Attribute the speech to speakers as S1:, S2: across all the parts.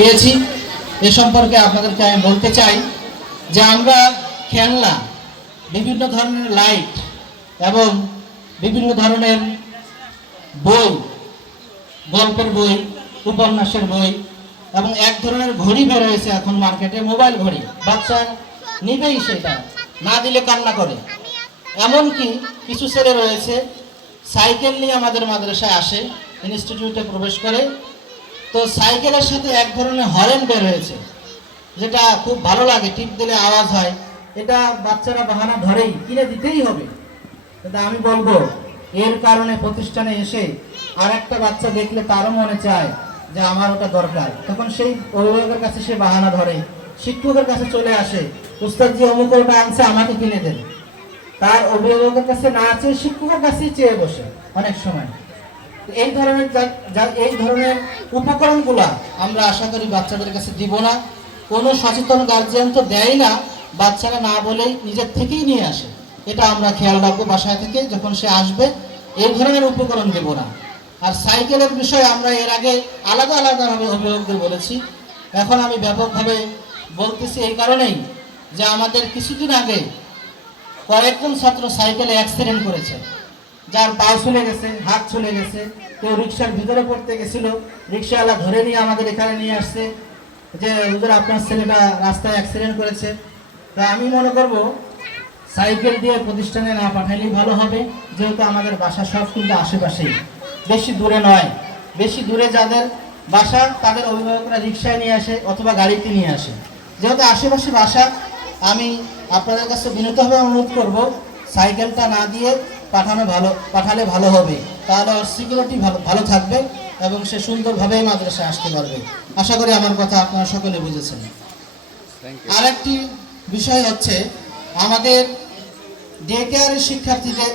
S1: পেয়েছি। এ সম্পর্কে আপনাদেরকে আমি বলতে চাই যে আমরা খেলনা, বিভিন্ন ধরনের লাইট এবং বিভিন্ন ধরনের বই, গল্পের বই, উপন্যাসের বই এবং এক ধরনের ঘড়ি বের হয়েছে এখন মার্কেটে, মোবাইল ঘড়ি। বাচ্চা নিবেই সেটা, না দিলে কান্না করে। এমনকি কিছু ছেলে রয়েছে, সাইকেল নিয়ে আমাদের মাদ্রাসায় আসে, ইনস্টিটিউটে প্রবেশ করে তো সাইকেলের সাথে এক ধরনের হরেন বের হয়েছে, যেটা খুব ভালো লাগে, টিপ দিলে আওয়াজ হয়। এটা বাচ্চারা বাহানা ধরেই, কিনে দিতেই হবে। কিন্তু আমি বলব, এর কারণে প্রতিষ্ঠানে এসে আর একটা বাচ্চা দেখলে তারও মনে চায় যে আমার ওটা দরকার। তখন সেই অভিভাবকের কাছে সে বাহানা ধরে, শিক্ষকের কাছে চলে আসে উস্তাদ জি অমুক ওটা আনছে, আমাকে কিনে দেন। তার অভিভাবকের কাছে না আছে শিক্ষকের কাছেই চেয়ে বসে অনেক সময়। এই ধরনের এই ধরনের উপকরণগুলা আমরা আশা করি বাচ্চাদের কাছে দিব না। কোনো সচেতন গার্জিয়ান তো দেয় না, বাচ্চারা না বলেই নিজের থেকেই নিয়ে আসে। এটা আমরা খেয়াল রাখব বাসায় থেকে, যখন সে আসবে, এই ধরনের উপকরণ দেব না। আর সাইকেলের বিষয়ে আমরা এর আগে আলাদা আলাদাভাবে অভিভাবকদের বলেছি। এখন আমি ব্যাপকভাবে বলতেছি এই কারণেই যে আমাদের কিছুদিন আগে কয়েকজন ছাত্র সাইকেলে অ্যাক্সিডেন্ট করেছে। যার পা চলে গেছে, হাত চলে গেছে কেউ রিক্সার ভিতরে পড়তে গেছিল। রিক্সাওয়ালা ধরে নিয়ে আমাদের এখানে নিয়ে আসছে যে ওদের আপনার ছেলেটা রাস্তায় অ্যাক্সিডেন্ট করেছে। তা আমি মনে করব, সাইকেল দিয়ে প্রতিষ্ঠানে না পাঠালেই ভালো হবে, যেহেতু আমাদের বাসা সব কিন্তু আশেপাশেই। বেশি দূরে নয়। বেশি দূরে যাদের বাসা, তাদের অভিভাবকরা রিক্সায় নিয়ে আসে অথবা গাড়িতে নিয়ে আসে। যেহেতু আশেপাশে বাসা, আমি আপনাদের কাছে বিনীতভাবে অনুরোধ করব, সাইকেলটা না দিয়ে পাঠানো ভালো পাঠালে ভালো হবে। তাহলে ওর সিকিউরিটি ভালো ভালো থাকবে এবং সে সুন্দরভাবেই মাদ্রাসায় আসতে পারবে। আশা করি আমার কথা আপনারা সকলে বুঝেছেন। আরেকটি বিষয় হচ্ছে আমাদের ডে কেয়ারের শিক্ষার্থীদের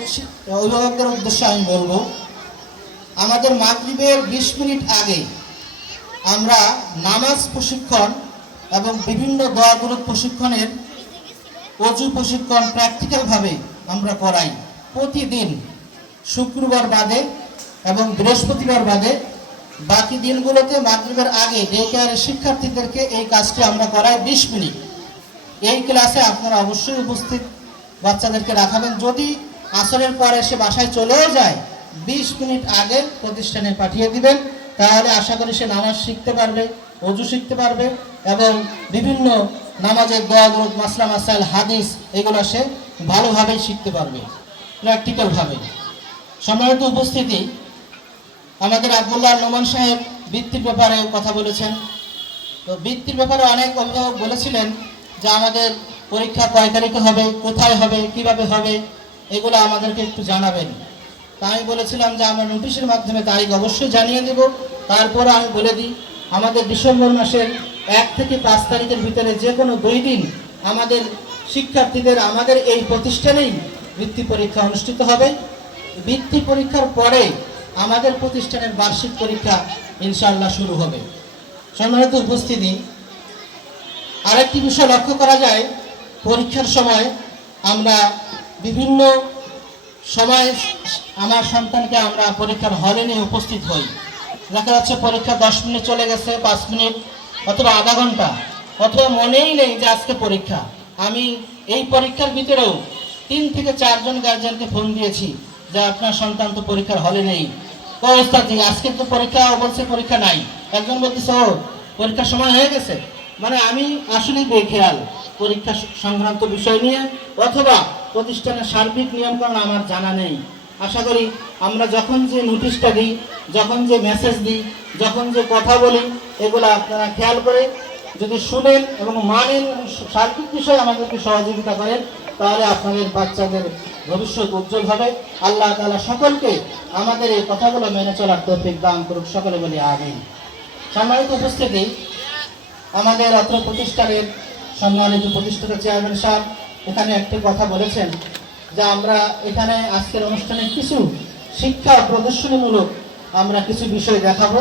S1: অভিভাবকদের উদ্দেশ্যে আমি বলব আমাদের মাগরিবের বিশ মিনিট আগে আমরা নামাজ প্রশিক্ষণ এবং বিভিন্ন দোয়াগুলোর প্রশিক্ষণের অজু প্রশিক্ষণ প্র্যাকটিক্যালভাবে আমরা করাই। প্রতিদিন শুক্রবার বাদে এবং বৃহস্পতিবার বাদে বাকি দিনগুলোতে মাগরিবের আগে ডে কেয়ারের শিক্ষার্থীদেরকে এই কাজটি আমরা করাই বিশ মিনিট। এই ক্লাসে আপনারা অবশ্যই উপস্থিত বাচ্চাদেরকে রাখাবেন। যদি আসরের পরে সে বাসায় চলেও যায়, বিশ মিনিট আগে প্রতিষ্ঠানে পাঠিয়ে দিবেন। তাহলে আশা করি সে নামাজ শিখতে পারবে, অজু শিখতে পারবে এবং বিভিন্ন নামাজের দোয়াগুলো মাসলা, মাসাইল, হাদিস, এগুলো সে ভালোভাবেই শিখতে পারবে। প্র্যাকটিক্যালভাবে সম্মানিত উপস্থিতি, আমাদের আব্দুল্লাহ নোমান সাহেব বৃত্তির ব্যাপারে কথা বলেছেন। তো বৃত্তির ব্যাপারে অনেক অভিভাবক বলেছিলেন যে আমাদের পরীক্ষা কয় তারিখে হবে, কোথায় হবে, কীভাবে হবে, এগুলো আমাদেরকে একটু জানাবেন। তা আমি বলেছিলাম যে আমরা নোটিশের মাধ্যমে তারিখ অবশ্যই জানিয়ে দেব। তারপরে আমি বলে দিই, আমাদের ডিসেম্বর মাসের এক থেকে পাঁচ তারিখের ভিতরে যে কোনো দুই দিন আমাদের শিক্ষার্থীদের আমাদের এই প্রতিষ্ঠানেই বৃত্তি পরীক্ষা অনুষ্ঠিত হবে। বৃত্তি পরীক্ষার পরে আমাদের প্রতিষ্ঠানের বার্ষিক পরীক্ষা ইনশাআল্লাহ শুরু হবে। সম্মানিত উপস্থিতি, আরেকটি বিষয় লক্ষ্য করা যায়, পরীক্ষার সময় আমরা বিভিন্ন সময় আমার সন্তানকে আমরা পরীক্ষার হলে নিয়ে উপস্থিত হই। দেখা যাচ্ছে পরীক্ষা দশ মিনিট চলে গেছে, পাঁচ মিনিট, অথবা আধা ঘণ্টা, অথবা মনেই নেই যে আজকে পরীক্ষা। আমি এই পরীক্ষার ভিতরেও তিন থেকে চারজন গার্জিয়ানকে ফোন দিয়েছি যে আপনার সন্তান তো পরীক্ষার হলে নেই। জি, আজকে তো পরীক্ষা, ও বলছে পরীক্ষা নাই। একজন বলতেছে, ও, পরীক্ষার সময় হয়ে গেছে। মানে আমি আসলে বেখেয়াল পরীক্ষা সংক্রান্ত বিষয় নিয়ে অথবা প্রতিষ্ঠানের সার্বিক নিয়মকানুন আমার জানা নেই। আশা করি আমরা যখন যে নোটিশটা দিই, যখন যে মেসেজ দিই, যখন যে কথা বলি, এগুলো আপনারা খেয়াল করে যদি শুনেন এবং মানেন সার্বিক বিষয়ে আমাদেরকে সহযোগিতা করেন তাহলে আপনাদের বাচ্চাদের ভবিষ্যৎ উজ্জ্বল হবে। আল্লাহ তাআলা সকলকে আমাদের এই কথাগুলো মেনে চলার তৌফিক দান করুক। সকলে বলি আমিন। সম্মানিত উপস্থিতি, আমাদের অত্র প্রতিষ্ঠানের সম্মানিত প্রতিষ্ঠাতা চেয়ারম্যান সাহেব এখানে একটি কথা বলেছেন যে আমরা এখানে আজকের অনুষ্ঠানে কিছু শিক্ষা প্রদর্শনীমূলক আমরা কিছু বিষয় দেখাবো।